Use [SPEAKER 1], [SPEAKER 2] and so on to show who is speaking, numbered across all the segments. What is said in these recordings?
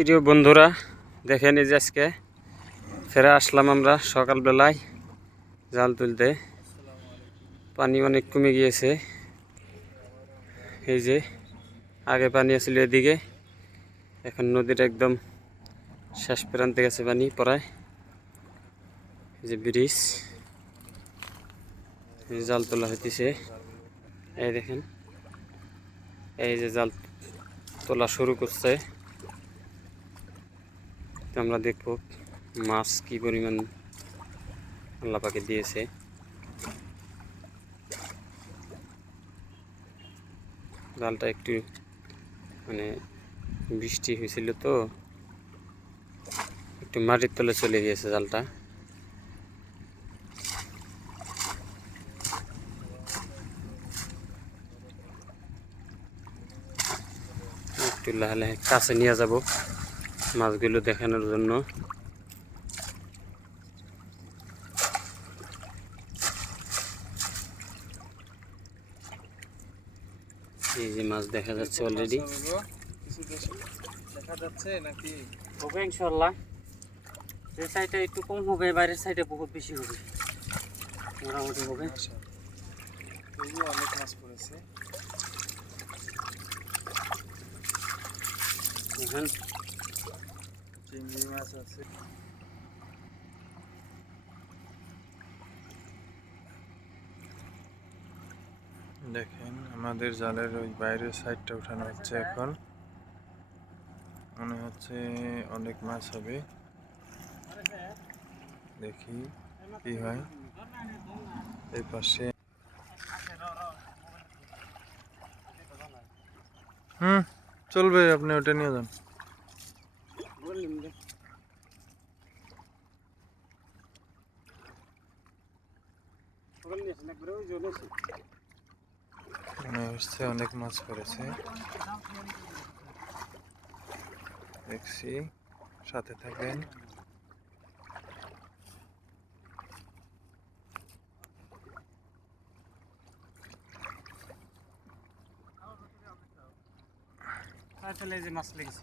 [SPEAKER 1] প্রিয় বন্ধুরা, দেখেন এই যে আজকে ফেরা আসলাম আমরা সকালবেলায় জাল তুলতে। পানি অনেক কমে গিয়েছে। এই যে আগে পানি আছিল এদিকে, এখন নদীর একদম শেষ প্রান্তে গেছে পানি পড়ায়। যে ব্রিজ জাল তোলা হইতেছে। এই দেখেন, এই যে জাল তোলা শুরু করছে। আমরা দেখব মাছ কি পরিমাণ আল্লাহ পাকে দিয়েছে। জালটা একটু মানে বৃষ্টি হয়েছিল তো, একটু মাটির তলে চলে গিয়েছে জালটা একটু লাহে লাহে কাছে নিয়ে যাব। মাছগুলো দেখানোর জন্য। এই যে মাছ দেখা যাচ্ছে অলরেডি
[SPEAKER 2] দেখা যাচ্ছে নাকি?
[SPEAKER 1] হবে ইনশাল্লাহ যে সাইডে একটু কম হবে বাইরের সাইডে বহুত বেশি হবে। মোটামুটি হবে।
[SPEAKER 2] অনেক মাছ পড়েছে।
[SPEAKER 1] এখন
[SPEAKER 2] চিংড়ি মাছ আছে। দেখেন, আমাদের জালের ওই বাইরের সাইডটা উঠানো হচ্ছে এখন। মনে হচ্ছে অনেক মাছ হবে। দেখি কি হয়। এই পাশে। হুম, চলবে, আপনি ওটা নিয়ে যান। মনে হচ্ছে অনেক মাছ পড়েছে। দেখছি সাথে থাকেন
[SPEAKER 1] তাহলে যে মাছ লেগেছে।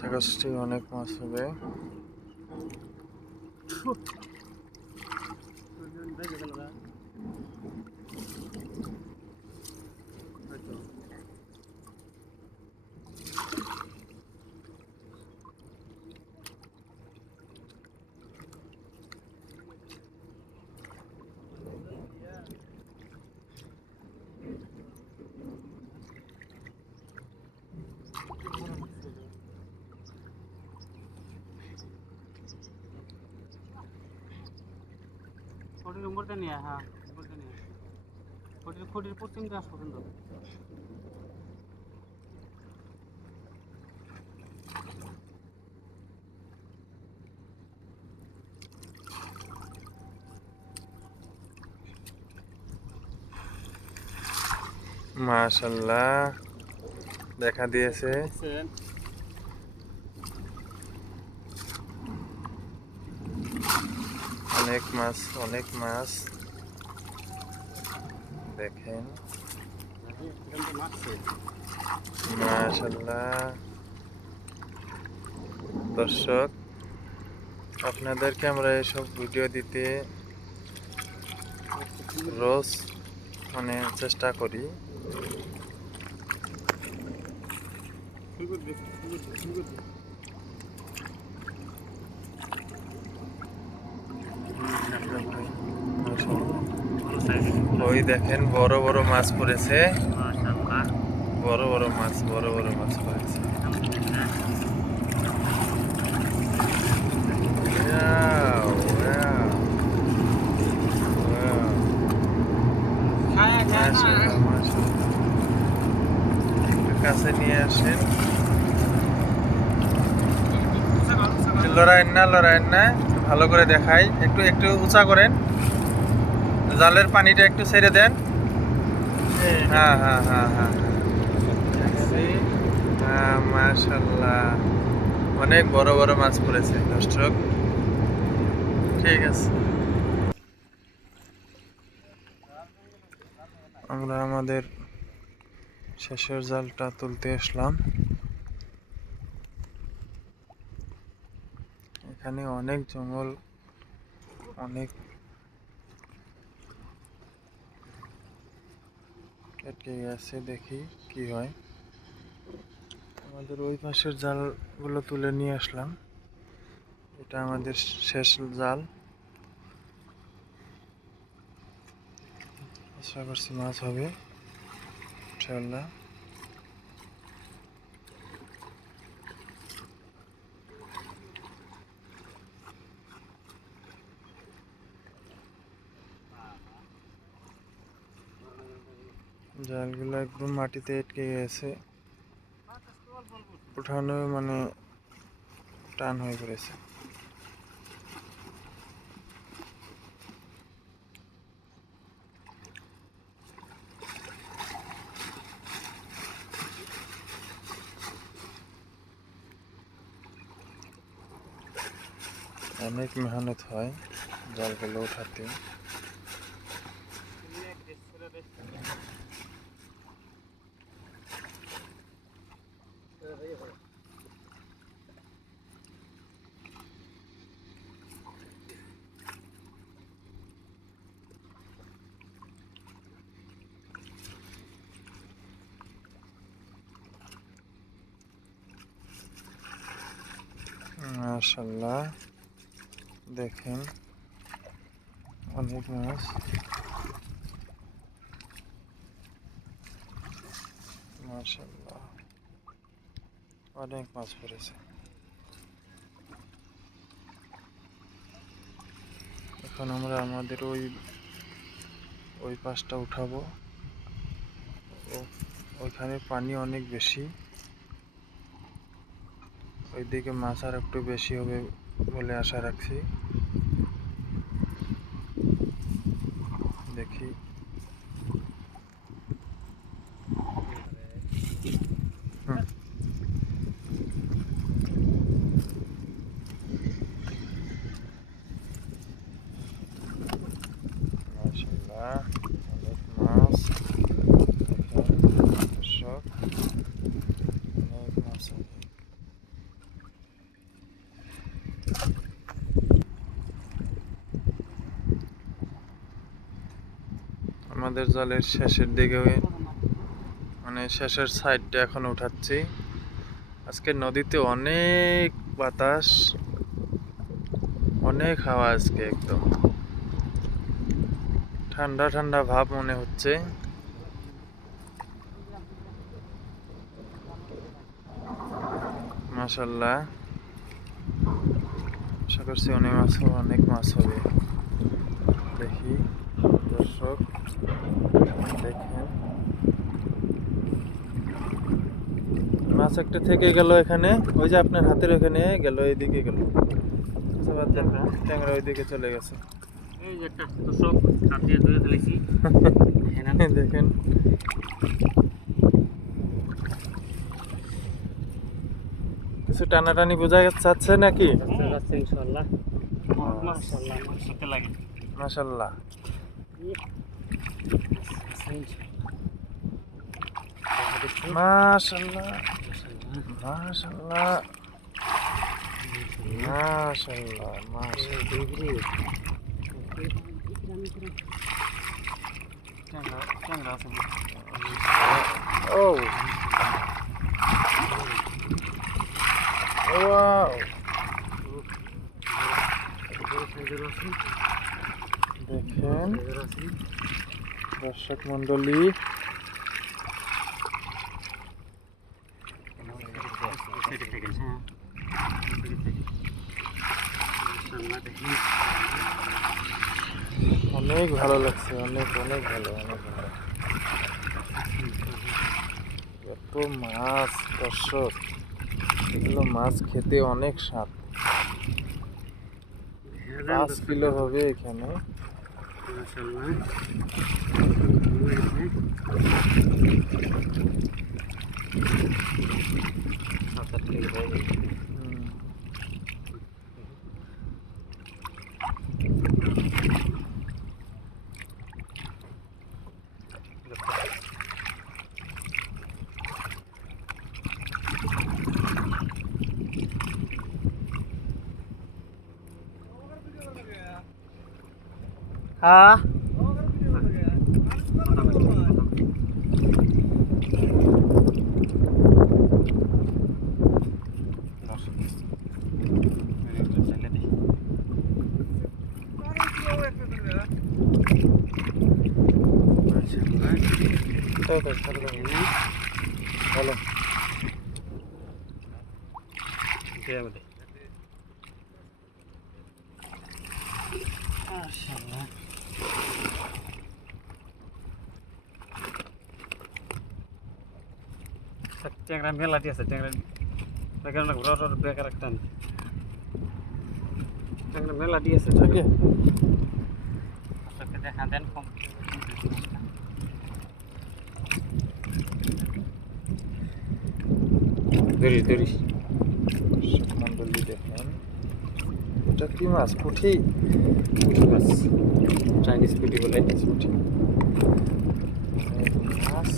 [SPEAKER 2] সাগাসটি অনেক মাছ হবে।
[SPEAKER 1] খুঁটির উপরটা নিয়ে হ্যাঁ উপরটা নিয়ে। খুঁটির খুঁটির পশ্চিম গাছ পর্যন্ত
[SPEAKER 2] মাশাল্লাহ দেখা দিয়েছে। অনেক মাছ অনেক মাছ। দেখেন। মাশাল্লাহ দর্শক, আপনাদেরকে আমরা এসব ভিডিও দিতে রোজ মানে চেষ্টা করি। ওই দেখেন বড় বড় মাছ পড়েছে। বড় বড় মাছ বড় বড় মাছ পড়েছে। কাছে নিয়ে আসেন। লড়াইন না লড়াইন না ভালো করে দেখাই। একটু একটু উঁচা করেন। জালের পানিটা একটু ছেড়ে দেন। হ্যাঁ হ্যাঁ হ্যাঁ হ্যাঁ। হ্যাঁ মাশাল্লাহ অনেক বড় বড় মাছ পড়েছে, দর্শক। ঠিক আছে। আমরা আমাদের শেষের জালটা তুলতে আসলাম। এখানে অনেক জঙ্গল, অনেক কেটে গেছে দেখি কি হয়। আমাদের ওই পাশের জালগুলো তুলে নিয়ে আসলাম। এটা আমাদের শেষ জাল। আশা করছি মাছ হবে ইনশাল্লাহ জালগুলো একদম মাটিতে আটকে গেছে। উঠানো মানে টান হয়ে পড়েছে। অনেক মেহনত হয় জালগুলো উঠাতে। মাশাল্লাহ দেখেন, অনেক মাছ। মাশাল্লাহ অনেক মাছ পড়েছে। এখন আমরা আমাদের ওই ওই পাশটা উঠাবো। ওইখানে পানি অনেক বেশি। ওইদিকে মাছ আর একটু বেশি হবে বলে আশা রাখছি। দেখি হুম। মাশাআল্লাহ, অনেক মাছ দেখেন দর্শক অনেক মাছ আছে। আমাদের জলের শেষের দিকে মানে শেষের সাইডটা এখন উঠাচ্ছি। আজকে নদীতে অনেক বাতাস, অনেক হাওয়া আজকে একদম। ঠান্ডা ঠান্ডা ভাব মনে হচ্ছে। মাশাল্লাহ। আশা করছি অনেক মাছ অনেক মাছ হবে। দেখি, দর্শক। দেখেন। মাছ একটা থেকে গেল এখানে ওই যে আপনার হাতের ওখানে গেল এইদিকে গেল। আচ্ছা ট্যাংরা ওইদিকে চলে গেছে। দেখেন। কিছু টানাটানি বোঝা যাচ্ছে নাকি?
[SPEAKER 1] ইনশাল্লাহ মাশাল্লাহ মাশাল্লাহ
[SPEAKER 2] মাশাল্লাহ মাশাল্লাহ ও ওয়াও। দেখেন। দর্শক মন্ডলী অনেক ভালো লাগছে অনেক অনেক ভালো অনেক ভালো। এত মাছ দর্শক। এগুলো মাছ খেতে অনেক স্বাদ। পাঁচ কিলো হবে এখানে।
[SPEAKER 1] মাশাআল্লাহ সাত আট কেজি হয়ে গেছে।
[SPEAKER 2] হুম।
[SPEAKER 1] হ্যাঁ
[SPEAKER 2] তাই তো, তাই তো। বলো
[SPEAKER 1] ট্যাংরা মেলা দিয়েছে ট্যাংরা দেখেন না ঘোরা বেকার একটা ট্যাংরা মেলা দিয়েছে
[SPEAKER 2] আছে
[SPEAKER 1] দেখা দেন কম ধরিস ধরিস
[SPEAKER 2] মন্ডলী দেখেন এটা কি মাছ? পুঠি
[SPEAKER 1] পুঁটি মাছ। চাইনিজ পুঁটি বলে।
[SPEAKER 2] পুঠি মাছ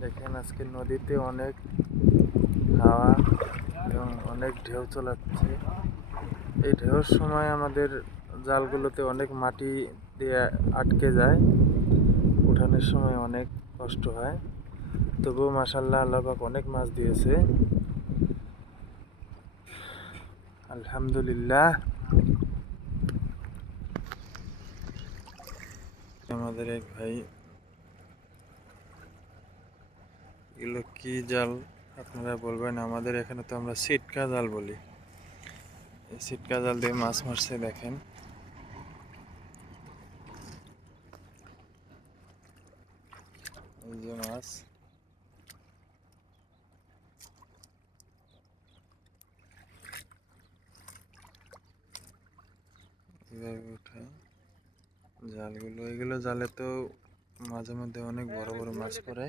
[SPEAKER 2] দেখেন আজকে নদীতে অনেক হাওয়া এবং অনেক ঢেউ চলাচ্ছে। এই ঢেউর সময় আমাদের জালগুলোতে অনেক মাটি দিয়ে আটকে যায়। উঠানোর সময় অনেক কষ্ট হয়। তবুও মাসাল্লাহ আল্লাহবাক অনেক মাছ দিয়েছে। আলহামদুলিল্লাহ। আমাদের এক ভাই। এগুলো কি জাল? আপনারা বলবেন, আমাদের এখানে তো আমরা সিটকা জাল বলি। এই সিটকা জাল দিয়ে মাছ মারছে, দেখেন। এই যে মাছ। এভাবে উঠায়। জালগুলো এগুলো জালে তো মাঝে মধ্যে অনেক বড় বড় মাছ পড়ে।